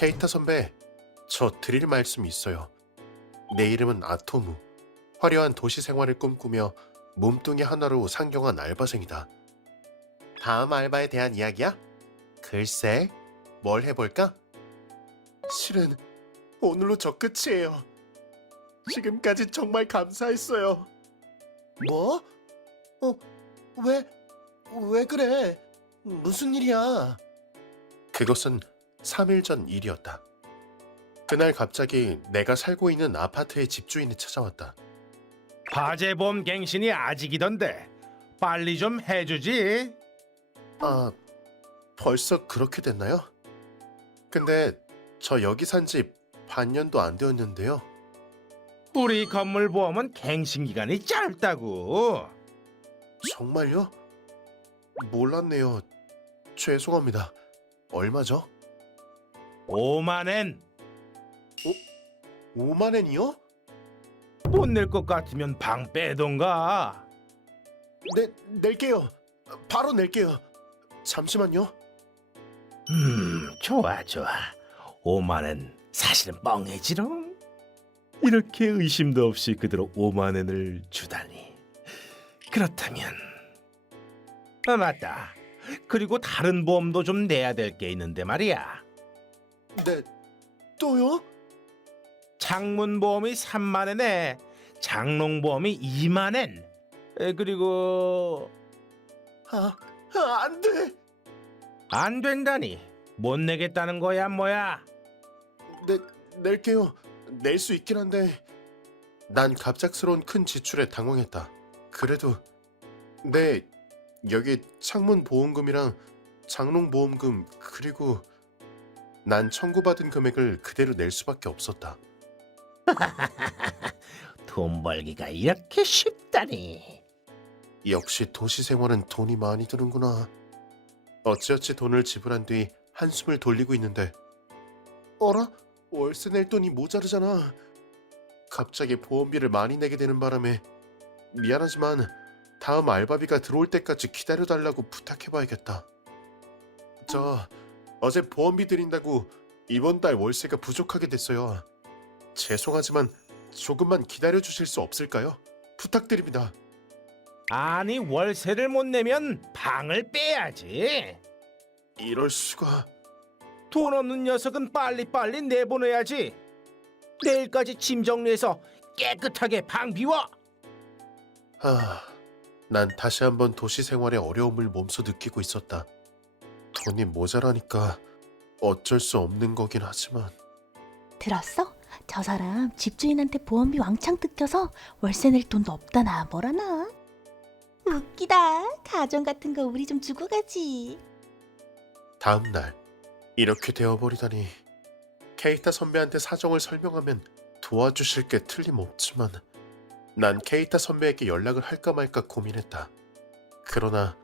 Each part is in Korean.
케이타 선배, 저 드릴 말씀이 있어요. 내 이름은 아토무. 화려한 도시 생활을 꿈꾸며 몸뚱이 하나로 상경한 알바생이다. 다음 알바에 대한 이야기야? 글쎄, 뭘 해볼까? 실은 오늘로 저 끝이에요. 지금까지 정말 감사했어요. 뭐? 왜 그래? 무슨 일이야? 그것은 3일 전 일이었다. 그날 갑자기 내가 살고 있는 아파트의 집주인이 찾아왔다. 화재보험 갱신이 아직이던데 빨리 좀 해주지. 아, 벌써 그렇게 됐나요? 근데 저 여기 산 지 반년도 안 되었는데요. 우리 건물 보험은 갱신 기간이 짧다고. 정말요? 몰랐네요. 죄송합니다. 얼마죠? 5만엔 5만 엔이요? 못 낼 것 같으면 방 빼던가. 낼게요. 바로 낼게요. 잠시만요. 좋아. 5만엔 사실은 뻥이지롱. 이렇게 의심도 없이 그대로 5만엔을 주다니. 그렇다면 맞다. 그리고 다른 보험도 좀 내야 될 게 있는데 말이야. 네, 또요? 창문보험이 3만엔에 장롱보험이 2만엔. 그리고 안 돼. 안 된다니. 못 내겠다는 거야 뭐야? 낼게요. 낼 수 있긴 한데 난 갑작스러운 큰 지출에 당황했다. 그래도 여기 창문 보험금이랑 장롱 보험금 그리고 난 청구받은 금액을 그대로 낼 수밖에 없었다. 돈 벌기가 이렇게 쉽다니. 역시 도시 생활은 돈이 많이 드는구나. 어찌어찌 돈을 지불한 뒤 한숨을 돌리고 있는데 어라? 월세 낼 돈이 모자르잖아. 갑자기 보험비를 많이 내게 되는 바람에 미안하지만 다음 알바비가 들어올 때까지 기다려달라고 부탁해봐야겠다. 어제 보험비 드린다고 이번 달 월세가 부족하게 됐어요. 죄송하지만 조금만 기다려주실 수 없을까요? 부탁드립니다. 아니 월세를 못 내면 방을 빼야지. 이럴 수가... 돈 없는 녀석은 빨리빨리 내보내야지. 내일까지 짐 정리해서 깨끗하게 방 비워. 난 다시 한번 도시 생활의 어려움을 몸소 느끼고 있었다. 돈이 모자라니까 어쩔 수 없는 거긴 하지만... 들었어? 저 사람 집주인한테 보험비 왕창 뜯겨서 월세 낼 돈도 없다나 뭐라나. 웃기다. 가전 같은 거 우리 좀 주고 가지. 다음 날 이렇게 되어버리다니. 케이타 선배한테 사정을 설명하면 도와주실 게 틀림없지만 난 케이타 선배에게 연락을 할까 말까 고민했다. 그러나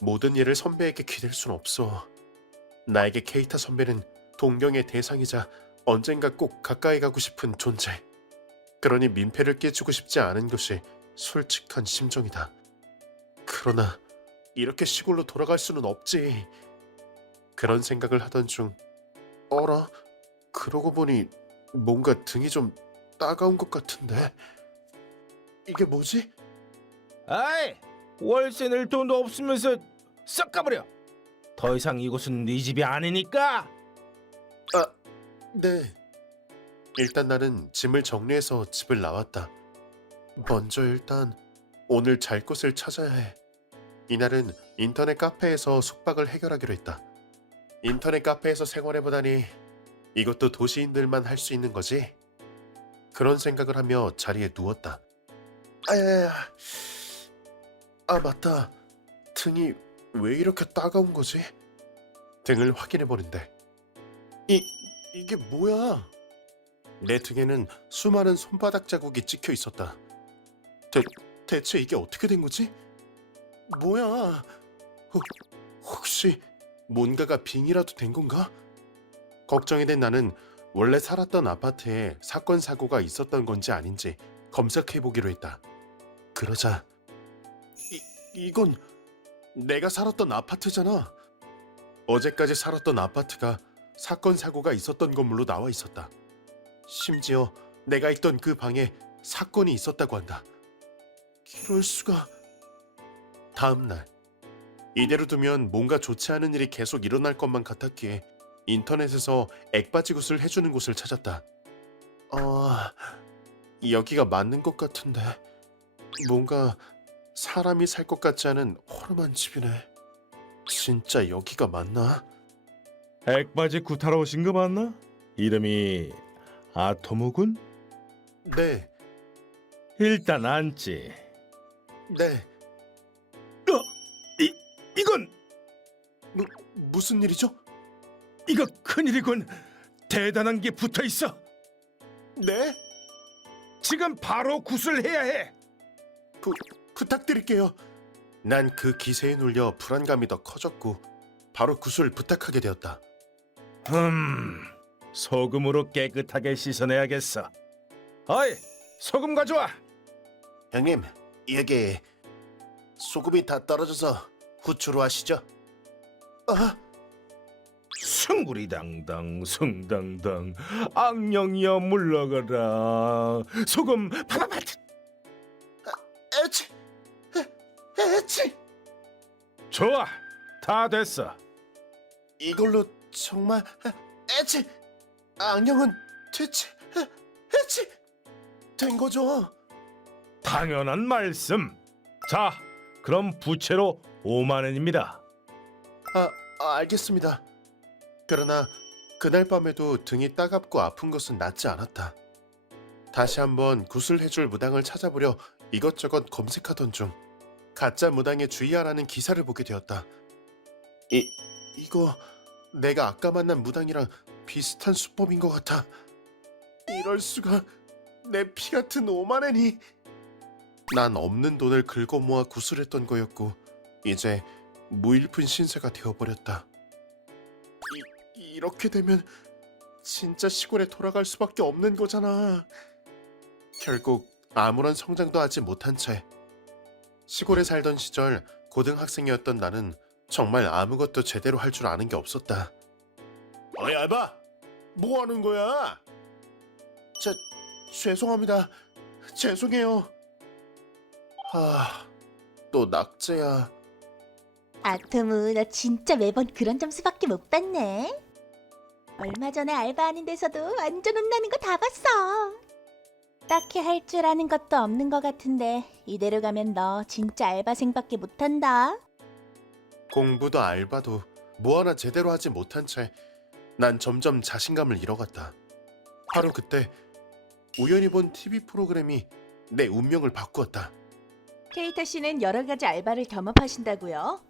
모든 일을 선배에게 기댈 순 없어. 나에게 케이타 선배는 동경의 대상이자 언젠가 꼭 가까이 가고 싶은 존재. 그러니 민폐를 끼치고 싶지 않은 것이 솔직한 심정이다. 그러나 이렇게 시골로 돌아갈 수는 없지. 그런 생각을 하던 중 어라? 그러고 보니 뭔가 등이 좀 따가운 것 같은데 이게 뭐지? 아이, 월세 낼 돈도 없으면서 썩 가버려. 더 이상 이곳은 네 집이 아니니까. 네. 일단 나는 짐을 정리해서 집을 나왔다. 먼저 일단 오늘 잘 곳을 찾아야 해. 이날은 인터넷 카페에서 숙박을 해결하기로 했다. 인터넷 카페에서 생활해보다니 이것도 도시인들만 할 수 있는 거지? 그런 생각을 하며 자리에 누웠다. 맞다. 등이 왜 이렇게 따가운 거지? 등을 확인해보는데 이게 뭐야? 내 등에는 수많은 손바닥 자국이 찍혀 있었다. 대체 이게 어떻게 된 거지? 뭐야? 혹시 뭔가가 빙이라도 된 건가? 걱정이 된 나는 원래 살았던 아파트에 사건 사고가 있었던 건지 아닌지 검색해 보기로 했다. 그러자 이건 내가 살았던 아파트잖아. 어제까지 살았던 아파트가 사건 사고가 있었던 건물로 나와 있었다. 심지어 내가 있던 그 방에 사건이 있었다고 한다. 이럴 수가. 다음 날 이대로 두면 뭔가 좋지 않은 일이 계속 일어날 것만 같았기에 인터넷에서 액바지 굿을 해주는 곳을 찾았다. 여기가 맞는 것 같은데 뭔가 사람이 살 것 같지 않은 허름한 집이네. 진짜 여기가 맞나? 액바지 구타러 오신 거 맞나? 이름이 아토무군? 네, 일단 앉지. 네. 이건 무슨 일이죠? 이거 큰일이군. 대단한 게 붙어 있어. 네? 지금 바로 굿을 해야 해. 부탁드릴게요. 난 그 기세에 눌려 불안감이 더 커졌고 바로 굿을 부탁하게 되었다. 소금으로 깨끗하게 씻어내야겠어. 어이, 소금 가져와. 형님, 여기 소금이 다 떨어져서 후추로 하시죠. 숭구리당당 숭당당 악령이여 물러가라. 소금 파파파. 에치, 에치. 좋아, 다 됐어. 이걸로 정말 에치. 악령은 대체 에치 된 거죠? 당연한 말씀. 자, 그럼 부채로 5만 원입니다. 알겠습니다. 그러나 그날 밤에도 등이 따갑고 아픈 것은 낫지 않았다. 다시 한번 굿을 해줄 무당을 찾아보려 이것저것 검색하던 중 가짜 무당에 주의하라는 기사를 보게 되었다. 이거 내가 아까 만난 무당이랑 비슷한 수법인 것 같아. 이럴 수가. 내 피 같은 5만 엔이. 난 없는 돈을 긁어 모아 구슬했던 거였고 이제 무일푼 신세가 되어버렸다. 이렇게 되면 진짜 시골에 돌아갈 수밖에 없는 거잖아. 결국 아무런 성장도 하지 못한 채 시골에 살던 시절 고등학생이었던 나는 정말 아무것도 제대로 할 줄 아는 게 없었다. 어이 알바! 뭐 하는 거야? 죄송합니다. 죄송해요. 또 낙제야. 아토무, 너 진짜 매번 그런 점수밖에 못 받네. 얼마 전에 알바하는 데서도 완전 혼나는 거 다 봤어. 딱히 할 줄 아는 것도 없는 것 같은데 이대로 가면 너 진짜 알바생밖에 못한다. 공부도 알바도 뭐 하나 제대로 하지 못한 채 난 점점 자신감을 잃어갔다. 바로 그때 우연히 본 TV 프로그램이 내 운명을 바꾸었다. 케이타 씨는 여러 가지 알바를 겸업하신다고요?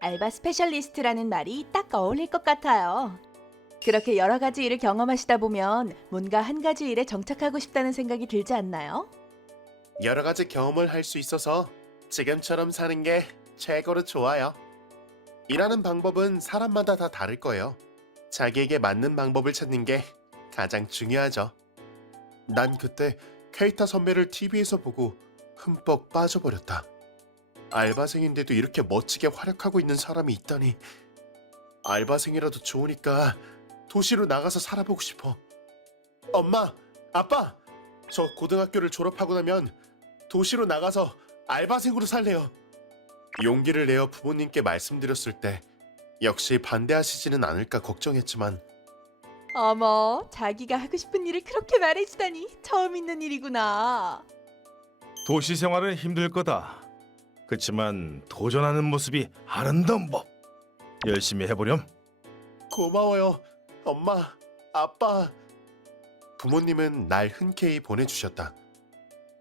알바 스페셜리스트라는 말이 딱 어울릴 것 같아요. 그렇게 여러 가지 일을 경험하시다 보면 뭔가 한 가지 일에 정착하고 싶다는 생각이 들지 않나요? 여러 가지 경험을 할 수 있어서 지금처럼 사는 게 최고로 좋아요. 일하는 방법은 사람마다 다 다를 거예요. 자기에게 맞는 방법을 찾는 게 가장 중요하죠. 난 그때 케이타 선배를 TV에서 보고 흠뻑 빠져버렸다. 알바생인데도 이렇게 멋지게 활약하고 있는 사람이 있다니. 알바생이라도 좋으니까 도시로 나가서 살아보고 싶어. 엄마, 아빠, 저 고등학교를 졸업하고 나면 도시로 나가서 알바생으로 살래요. 용기를 내어 부모님께 말씀드렸을 때 역시 반대하시지는 않을까 걱정했지만 어머, 자기가 하고 싶은 일을 그렇게 말해주다니 처음 있는 일이구나. 도시 생활은 힘들 거다. 그치만 도전하는 모습이 아름다운 법. 열심히 해보렴. 고마워요, 엄마, 아빠. 부모님은 날 흔쾌히 보내주셨다.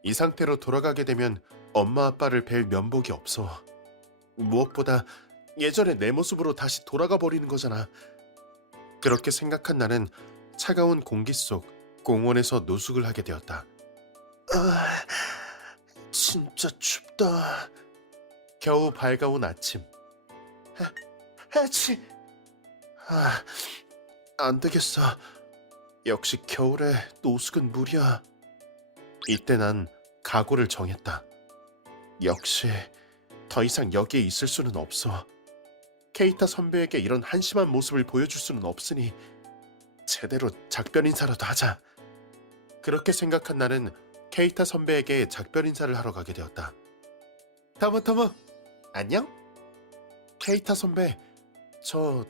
이 상태로 돌아가게 되면 엄마 아빠를 뵐 면목이 없어. 무엇보다 예전의 내 모습으로 다시 돌아가 버리는 거잖아. 그렇게 생각한 나는 차가운 공기 속 공원에서 노숙을 하게 되었다. 진짜 춥다. 겨우 밝아온 아침. 해치. 안 되겠어. 역시 겨울에 노숙은 무리야. 이때 난 각오를 정했다. 역시 더 이상 여기에 있을 수는 없어. 케이타 선배에게 이런 한심한 모습을 보여줄 수는 없으니 제대로 작별 인사라도 하자. 그렇게 생각한 나는 케이타 선배에게 작별 인사를 하러 가게 되었다. 터무터무, 안녕? 케이타 선배, 저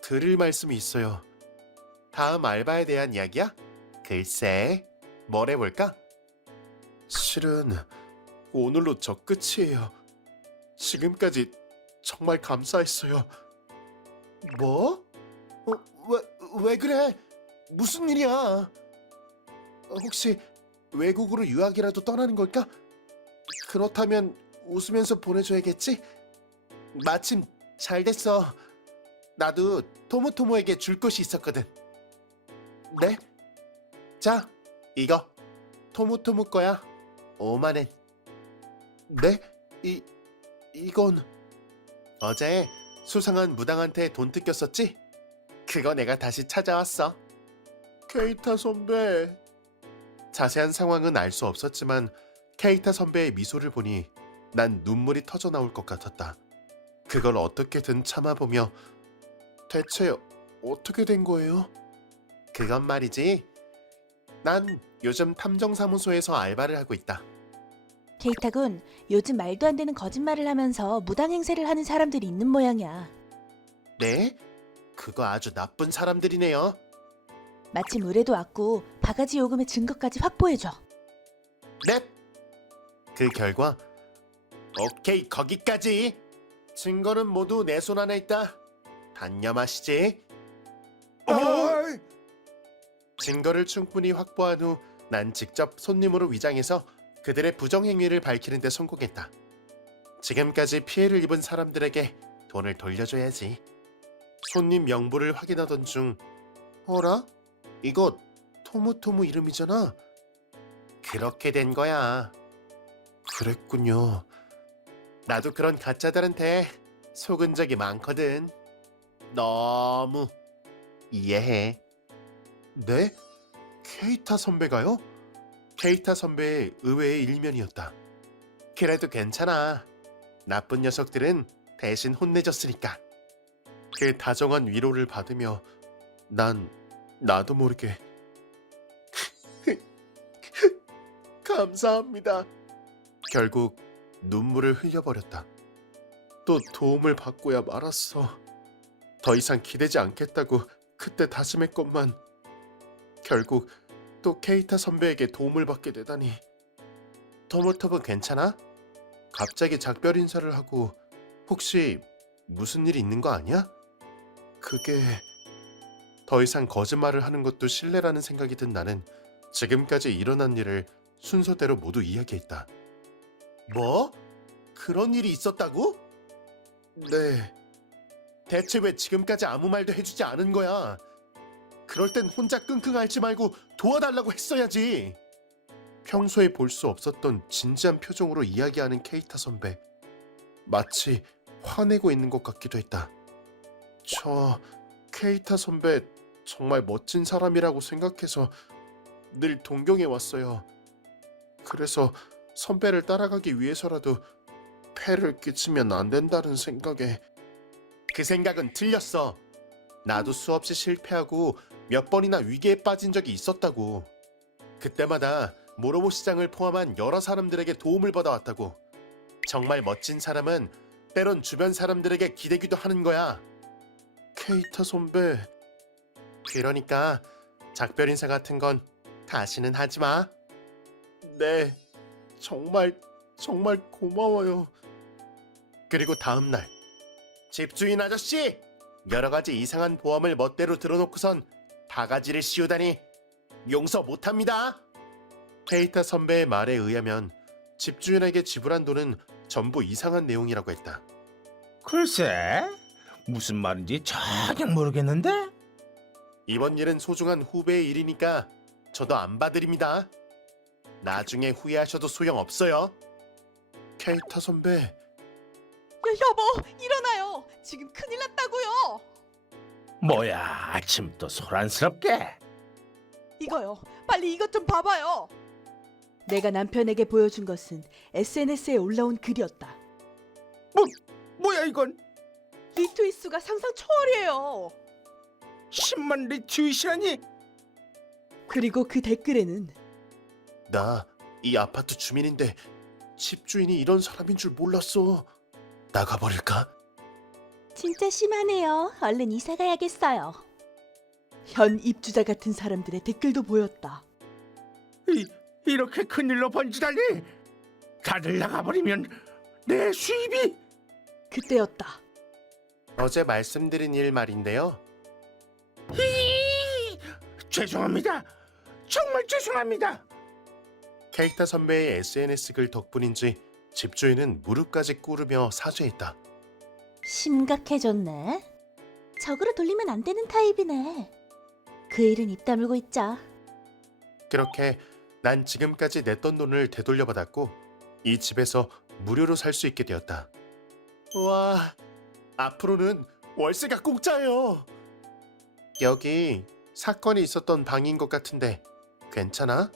드릴 말씀이 있어요. 다음 알바에 대한 이야기야? 글쎄, 뭘 해볼까? 실은 오늘로 저 끝이에요. 지금까지 정말 감사했어요. 뭐? 왜 그래? 무슨 일이야? 혹시 외국으로 유학이라도 떠나는 걸까? 그렇다면 웃으면서 보내줘야겠지? 마침 잘 됐어. 나도 토모토모에게 줄 것이 있었거든. 네? 자, 이거 토모토모 거야. 5만엔. 네? 이건 어제 수상한 무당한테 돈 뜯겼었지? 그거 내가 다시 찾아왔어. 케이타 선배. 자세한 상황은 알 수 없었지만 케이타 선배의 미소를 보니 난 눈물이 터져 나올 것 같았다. 그걸 어떻게든 참아보며 대체 어떻게 된 거예요? 그건 말이지. 난 요즘 탐정사무소에서 알바를 하고 있다. 케이타군, 요즘 말도 안 되는 거짓말을 하면서 무당 행세를 하는 사람들이 있는 모양이야. 네? 그거 아주 나쁜 사람들이네요. 마침 의뢰도 왔고 바가지 요금의 증거까지 확보해줘. 네. 그 결과 오케이, 거기까지. 증거는 모두 내 손 안에 있다. 단념하시지. 증거를 충분히 확보한 후 난 직접 손님으로 위장해서 그들의 부정행위를 밝히는 데 성공했다. 지금까지 피해를 입은 사람들에게 돈을 돌려줘야지. 손님 명부를 확인하던 중 어라? 이거 토무토무 이름이잖아. 그렇게 된 거야. 그랬군요. 나도 그런 가짜들한테 속은 적이 많거든. 너무 이해해. 네? 케이타 선배가요? 케이타 선배의 의외의 일면이었다. 그래도 괜찮아. 나쁜 녀석들은 대신 혼내줬으니까. 그 다정한 위로를 받으며 난 나도 모르게 감사합니다. 결국 눈물을 흘려버렸다. 또 도움을 받고야 말았어. 더 이상 기대지 않겠다고 그때 다짐했건만 결국 또 케이타 선배에게 도움을 받게 되다니. 토모토브 괜찮아? 갑자기 작별 인사를 하고 혹시 무슨 일이 있는 거 아니야? 그게 더 이상 거짓말을 하는 것도 실례라는 생각이 든 나는 지금까지 일어난 일을 순서대로 모두 이야기했다. 뭐? 그런 일이 있었다고? 네. 대체 왜 지금까지 아무 말도 해주지 않은 거야? 그럴 땐 혼자 끙끙 앓지 말고 도와달라고 했어야지. 평소에 볼 수 없었던 진지한 표정으로 이야기하는 케이타 선배. 마치 화내고 있는 것 같기도 했다. 저 케이타 선배 정말 멋진 사람이라고 생각해서 늘 동경해 왔어요. 그래서 선배를 따라가기 위해서라도 폐를 끼치면 안 된다는 생각에. 그 생각은 틀렸어. 나도 수없이 실패하고 몇 번이나 위기에 빠진 적이 있었다고. 그때마다 모로보 시장을 포함한 여러 사람들에게 도움을 받아왔다고. 정말 멋진 사람은 때론 주변 사람들에게 기대기도 하는 거야. 케이타 선배. 그러니까 작별 인사 같은 건 다시는 하지 마. 네, 정말 고마워요. 그리고 다음 날 집주인 아저씨! 여러 가지 이상한 보험을 멋대로 들어놓고선 바가지를 씌우다니 용서 못합니다. 케이타 선배의 말에 의하면 집주인에게 지불한 돈은 전부 이상한 내용이라고 했다. 글쎄, 무슨 말인지 전혀 모르겠는데? 이번 일은 소중한 후배의 일이니까 저도 안 봐드립니다. 나중에 후회하셔도 소용없어요. 케이타 선배. 여보, 일어나요. 지금 큰일 났다고요. 뭐야, 아침부터 소란스럽게. 이거요. 빨리 이것 좀 봐봐요. 내가 남편에게 보여준 것은 SNS에 올라온 글이었다. 뭐야 이건? 리트윗 수가 상상 초월이에요. 10만 리트윗이라니. 그리고 그 댓글에는 나 이 아파트 주민인데 집주인이 이런 사람인 줄 몰랐어. 나가버릴까? 진짜 심하네요. 얼른 이사 가야겠어요. 현 입주자 같은 사람들의 댓글도 보였다. 이렇게 큰일로 번지다니. 다들 나가버리면 내 수입이. 그때였다. 어제 말씀드린 일 말인데요. 죄송합니다. 정말 죄송합니다. 케이타 선배의 SNS 글 덕분인지 집주인은 무릎까지 꿇으며 사죄했다. 심각해졌네. 적으로 돌리면 안 되는 타입이네. 그 일은 입 다물고 있자. 그렇게 난 지금까지 냈던 돈을 되돌려받았고 이 집에서 무료로 살 수 있게 되었다. 와, 앞으로는 월세가 공짜예요. 여기 사건이 있었던 방인 것 같은데 괜찮아?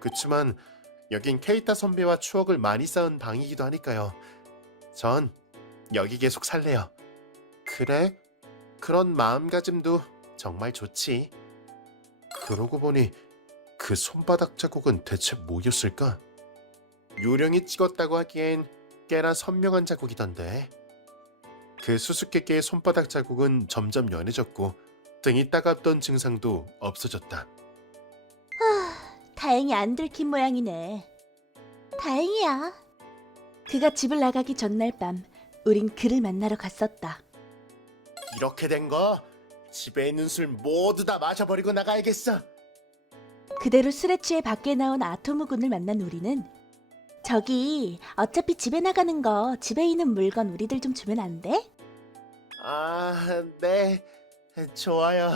그치만 여긴 케이타 선배와 추억을 많이 쌓은 방이기도 하니까요. 전 여기 계속 살래요. 그래? 그런 마음가짐도 정말 좋지. 그러고 보니 그 손바닥 자국은 대체 뭐였을까? 요령이 찍었다고 하기엔 꽤나 선명한 자국이던데. 그 수수께끼의 손바닥 자국은 점점 연해졌고 등이 따갑던 증상도 없어졌다. 다행히 안 들킨 모양이네. 다행이야. 그가 집을 나가기 전날 밤 우린 그를 만나러 갔었다. 이렇게 된 거 집에 있는 술 모두 다 마셔버리고 나가야겠어. 그대로 술에 취해 밖에 나온 아토무 군을 만난 우리는 저기 어차피 집에 나가는 거 집에 있는 물건 우리들 좀 주면 안 돼? 아, 네. 좋아요.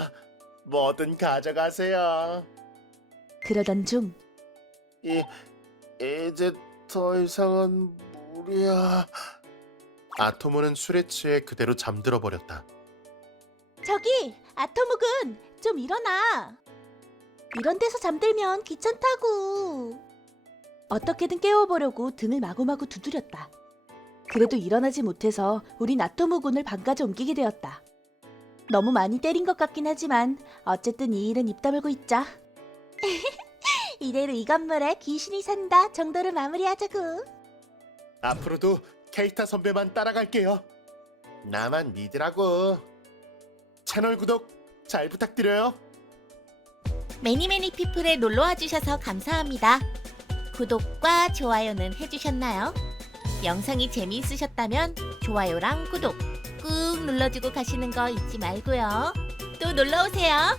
뭐든 가져가세요. 그러던 중 이제 더 이상은 무리야. 아토무는 술에 취해 그대로 잠들어 버렸다. 저기 아토무 군 좀 일어나. 이런 데서 잠들면 귀찮다고. 어떻게든 깨워보려고 등을 마구마구 두드렸다. 그래도 일어나지 못해서 우린 아토무 군을 방까지 옮기게 되었다. 너무 많이 때린 것 같긴 하지만 어쨌든 이 일은 입 다물고 있자. 이대로 이 건물에 귀신이 산다 정도로 마무리하자고. 앞으로도 케이타 선배만 따라갈게요. 나만 믿으라고. 채널 구독 잘 부탁드려요. 매니매니 피플에 놀러와 주셔서 감사합니다. 구독과 좋아요는 해주셨나요? 영상이 재미있으셨다면 좋아요랑 구독 꾹 눌러주고 가시는 거 잊지 말고요. 또 놀러오세요.